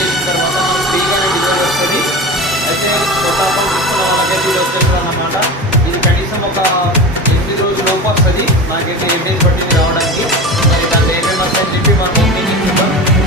చేసిన తర్వాత మనకు ఫ్రీగానే డెలివరీ వస్తుంది. అయితే కొత్త అకౌంట్ తీసుకున్న వాళ్ళకైతే ఇది వచ్చేస్తుంది అన్నమాట. ఇది కనీసం ఒక 8 రోజుల లోపు వస్తుంది. నాకైతే 8 డేస్ పట్టింది రావడానికి. మరి దాంట్లో ఏమేమి వస్తాయని చెప్పి మనం ఓపెనింగ్ చూద్దాం.